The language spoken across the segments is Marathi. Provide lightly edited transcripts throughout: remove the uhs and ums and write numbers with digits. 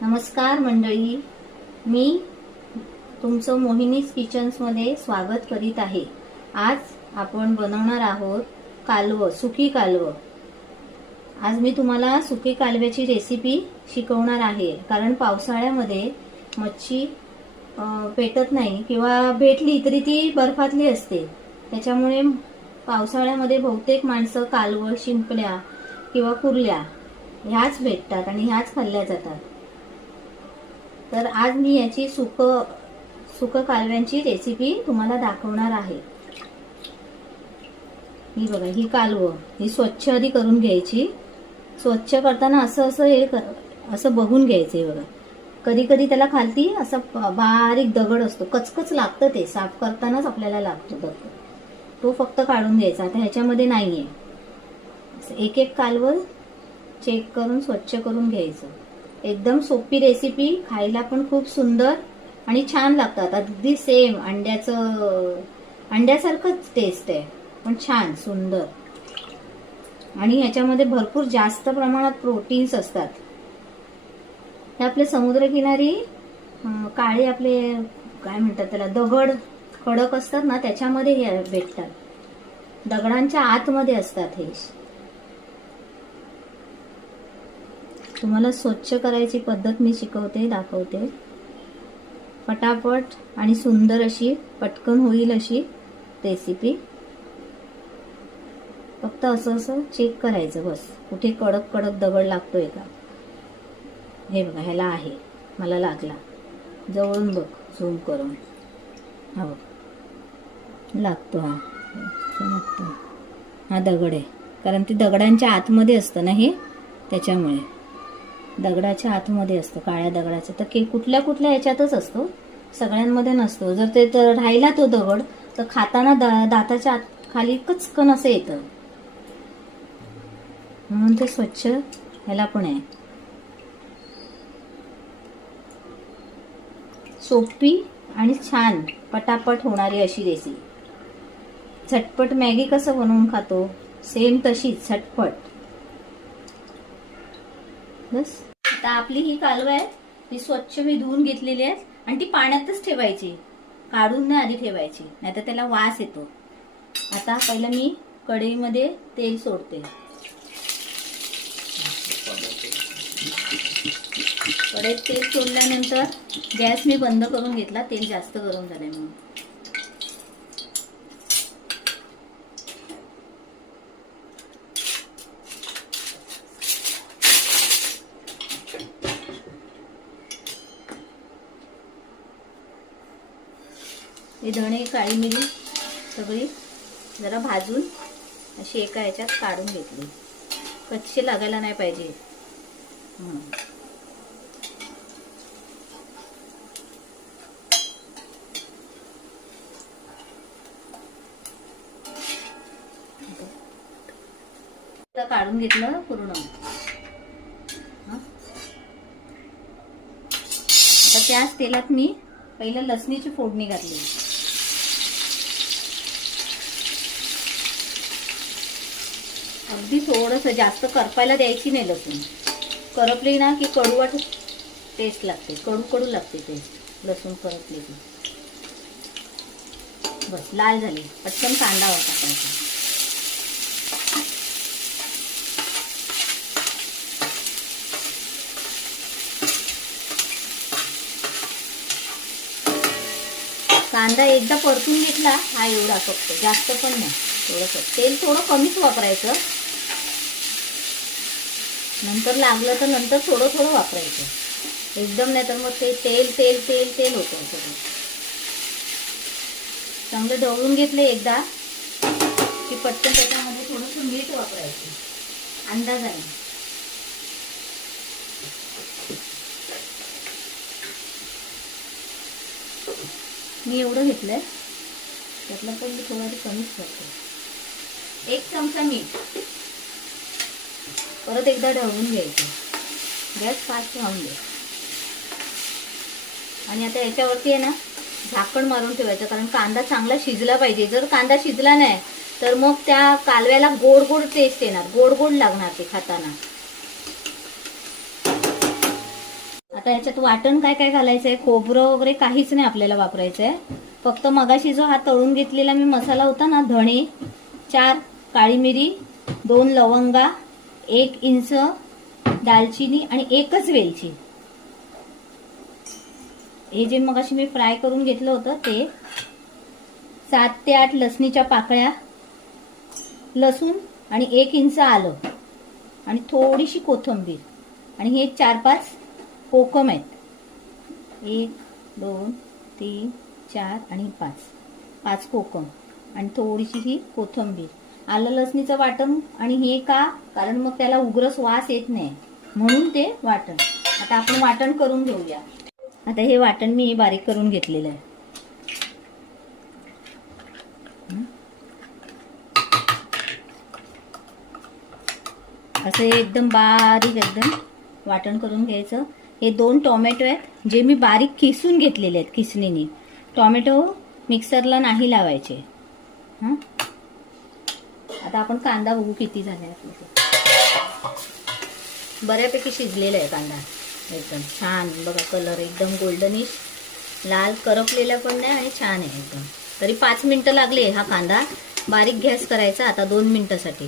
नमस्कार मंडळी, मी तुमचं मोहिनीज किचन्समध्ये स्वागत करीत आहे। आज आपण बनवणार आहोत कालवं, सुकी कालवं। आज मी तुम्हाला सुकी कालव्याची रेसिपी शिकवणार आहे, कारण पावसाळ्यामध्ये मच्छी पेटत नाही किंवा भेटली तरी ती बर्फातली असते। त्याच्यामुळे पावसाळ्यामध्ये बहुतेक माणसं कालवं, शिंपल्या किंवा कुर्ल्या ह्याच भेटतात आणि ह्याच खाल्ल्या जातात। तर आज मी याची सुक कालव्यांची रेसिपी तुम्हाला दाखवणार आहे। ही बघा, ही कालवं ही स्वच्छ आधी करून घ्यायची। स्वच्छ करताना असं बघून घ्यायचे बघा। कधी कधी त्याला खालती असं बारीक दगड असतो, कचकच लागतं, ते साफ करतानाच आपल्याला लागतो दगड, तो फक्त काढून घ्यायचा। आता ह्याच्यामध्ये नाहीये। एक एक कालवं चेक करून स्वच्छ करून घ्यायचं। एकदम सोपी रेसिपी, खायला पण खूप सुंदर आणि छान लागतात। अगदी सेम अंड्यासारखंच टेस्ट आहे, पण छान सुंदर। आणि ह्याच्यामध्ये भरपूर जास्त प्रमाणात प्रोटीन्स असतात। हे आपले समुद्रकिनारी काळे आपले काय म्हणतात त्याला, दगड खडक असतात ना, त्याच्यामध्ये हे भेटतात। दगडांच्या आतमध्ये असतात हे। तुम्हाला स्वच्छ करायची पद्धत मी शिकवते, दाखवते। पटापट आणि सुंदर अशी, पटकन होईल अशी रेसिपी। फक्त असं चेक करायचं बस, कुठे कडक कडक दगड लागतोय का। हे बघा, ह्याला आहे, मला लागला। जवळून बघ, झूम करून, हा बघ लागतो, हा दगड आहे, कारण ती दगडांच्या आतमध्ये असतं ना हे, त्याच्यामुळे दगडाच्या आतमध्ये असतो, काळ्या दगडाच्या। तर कुठल्या कुठल्या ह्याच्यातच असतो, सगळ्यांमध्ये नसतो। जर ते तर राहिला तो दगड, तर खाताना दाताच्या खाली कचकन असं येतं, म्हणून ते स्वच्छ ह्याला पण आहे। सोपी आणि छान पटापट होणारी अशी रेसिपी। झटपट मॅगी कसं बनवून खातो, सेम तशीच झटपट। बस, आता आपली ही कालवं आहे, ती स्वच्छ मी धुवून घेतलेली आहे आणि ती पाण्यातच ठेवायची, काढून नाही आधी ठेवायची, नाहीतर त्याला वास येतो। आता पहिलं मी कढईमध्ये तेल सोडते। कढईत तेल सोडल्यानंतर गॅस मी बंद करून घेतला, तेल जास्त गरम झाले म्हणून। हे धणे, काळी मिरी सगळी जरा भाजून अशी एका ह्याच्यात काढून घेतली, कच्चे लागायला नाही पाहिजे। काढून घेतलं पूर्ण। आता त्याच तेलात मी पहिलं लसणीची फोडणी घातली। अगदी थोडंसं, जास्त करपायला द्यायची नाही लसूण। करपली ना की कडूवाट टेस्ट लागते, कडू कडू लागते टेस्ट लसूण करपली की। बस लाल झाली, पटकन कांदा टाकायचा। कांदा एकदा परतून घेतला, हा एवढा फक्त, जास्त पण नाही, थोडंसं तेल थोडं कमीच वापरायचं। नंतर लागलं तर नंतर थोडं थोडं वापरायचं, एकदम नाही तर मग ते तेल तेल तेल तेल होतं सगळं। चांगलं ढवळून घेतले एकदा की पटकन त्याच्यामध्ये थोडंसं मीठ वापरायचं अंदाजाने। मी एवढं घेतलंय, त्यातलं पण मी थोडं कमीच करते। 1 चमचा मीठ, परत एकदा ढवळून घ्यायचं, गॅस फास्ट राहून दे। आणि आता याच्यावरती आहे ना झाकण मारून ठेवायचं, कारण कांदा चांगला शिजला पाहिजे। जर कांदा शिजला नाही तर मग त्या कालव्याला गोड गोड टेस्ट येणार, गोड गोड लागणार ते खाताना। आता याच्यात वाटण काय काय घालायचंय, खोबरं वगैरे काहीच नाही आपल्याला वापरायचंय. फक्त मगाशी जो हा तळून घेतलेला मी मसाला होता ना, धणे 4, काळी मिरी 2 लवंगा, 1 इंच दालचिनी आणि 1च वेलची. हे जे मगाशी मी फ्राय करून घेतलं होतं ते 7 ते 8 लसणीच्या पाकळ्या, लसूण आणि 1 इंच आलं आणि थोडीशी कोथिंबीर आणि हे 4-5 कोकम आहेत. 1 2 3 4 आणि 5 कोकम आणि थोडीशी ही कोथिंबीर. आलं लसणीचं वाटण. आणि हे का, कारण मग त्याला उग्रस वास येत नाही म्हणून ते वाटण. आता आपण वाटण करून घेऊया. आता हे वाटण मी बारीक करून घेतलेलं आहे. असं एकदम बारीक एकदम वाटण करून घ्यायचं. हे 2 टोमॅटो आहेत जे मी बारीक किसून घेतलेले आहेत किसणीने. टोमॅटो मिक्सरला नाही लावायचे. आता आपण कांदा बघू किती झालाय आपल्याला. बऱ्यापैकी शिजलेला आहे कांदा. एकदम छान बघा, कलर एकदम गोल्डनिश, लाल करपलेला पण नाही आणि छान आहे एकदम. तरी 5 मिनिटं लागले हा कांदा. बारीक गॅस करायचा आता 2 मिनिटासाठी.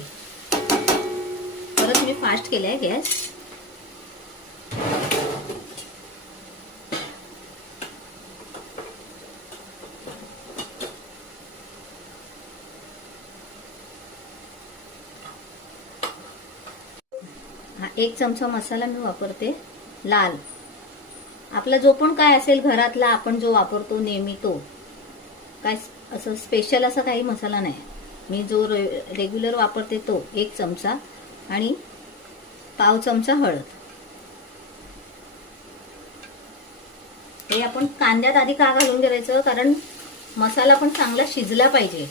परत मी फास्ट केलाय गॅस. हा 1 चमचा मसाला मी वापरते लाल. आपला जो पण काय असेल घरातला आपण जो वापरतो नेहमी तो. काय असं स्पेशल असा काही मसाला नाही. मी जो रेग्युलर वापरते तो 1 चमचा आणि पाव चमचा हळद. हे आपण कांद्यात आधी का घालून करायचं, कारण मसाला पण चांगला शिजला पाहिजे.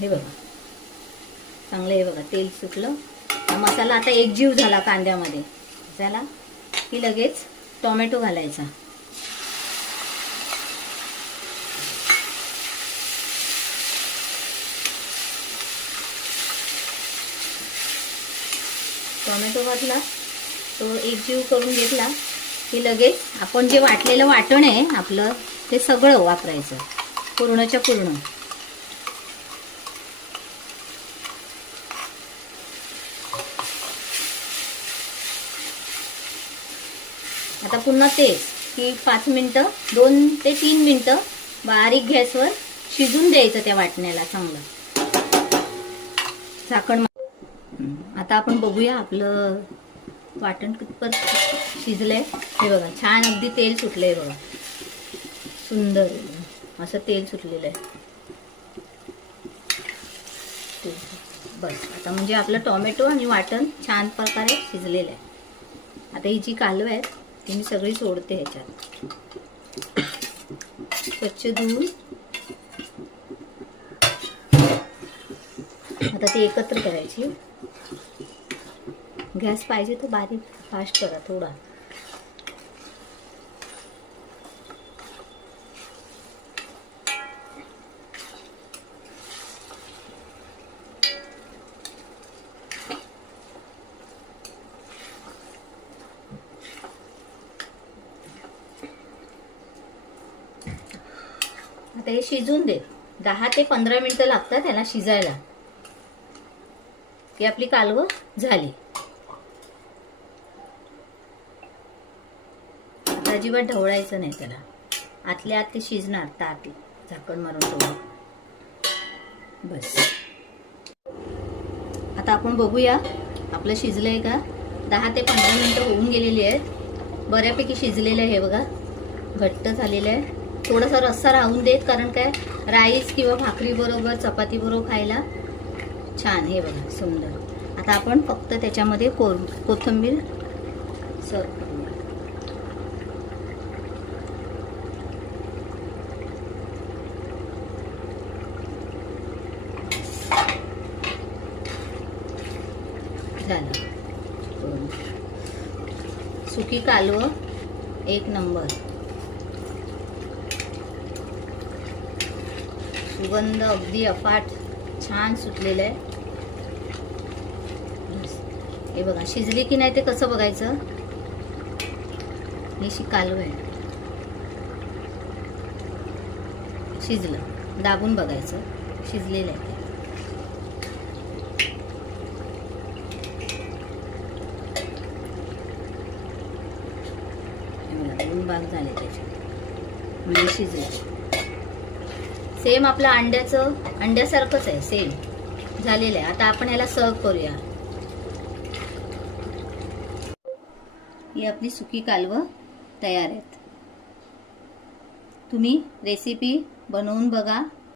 हे बघा चांगलं आहे बघा, तेल सुटलं. मसाला आता एकजीव झाला कांद्यामध्ये. झाला की लगेच टोमॅटो घालायचा. टोमॅटो घातला, तो एकजीव करून घेतला की लगेच आपण जे वाटलेलं वाटण आहे आपलं ते सगळं वापरायचं पूर्णच्या पूर्ण. आता पुन्हा तेच की 5 मिनिटं 2 ते 3 मिनिटं बारीक गॅसवर शिजून द्यायचं त्या वाटण्याला चांगलं. झाकण. आता आपण बघूया आपलं वाटण कितपत शिजलंय. हे बघा छान अगदी तेल सुटलंय बघा, सुंदर असं तेल सुटलेलं आहे. बस आता म्हणजे आपलं टोमॅटो आणि वाटण छान प्रकारे शिजलेलं आहे. आता ही जी कालवं आहे ती मी सगळी सोडते ह्याच्यात. स्वच्छ धुवून आता ती एकत्र करायची. गॅस पाहिजे तर बारीक फास्ट करा थोडा. आता हे शिजून दे. 10 ते 15 मिनिटं लागतात त्याला शिजायला की आपली कालवं झाली. आता अजिबात ढवळायचं नाही त्याला. आतल्या आत ते शिजणार. ताट झाकण मारून ठेवू. बस आता आपण बघूया आपलं शिजलंय का. 10 ते 15 मिनिटं होऊन गेलेली आहेत. बऱ्यापैकी शिजलेलं आहे. हे बघा घट्ट झालेलं आहे. थोडासा रस्सा राहून देत, कारण काय राईस किंवा भाकरी बरोबर चपाती बरोबर खायला छान. हे बघा सुंदर. आता आपण फक्त त्याच्यामध्ये कोथिंबीर सर्व करूया. झालं. सुकी कालवं 1 नंबर. सुगंध अगदी अफाट छान सुटलेलं आहे. हे बघा शिजली की नाही ते कसं बघायचं. ही कालवं आहे, शिजलं दाबून बघायचं शिजलेलं आहे. दोन भाग झाले त्याचे म्हणजे शिजले. सेम आपलं अंड्यासारखंच आहे, सेम झालेलं आहे. आता आपण याला सर्व करूया. ही आपली सुकी कालवं तयार आहेत. तुम्ही रेसिपी बनवून बघा.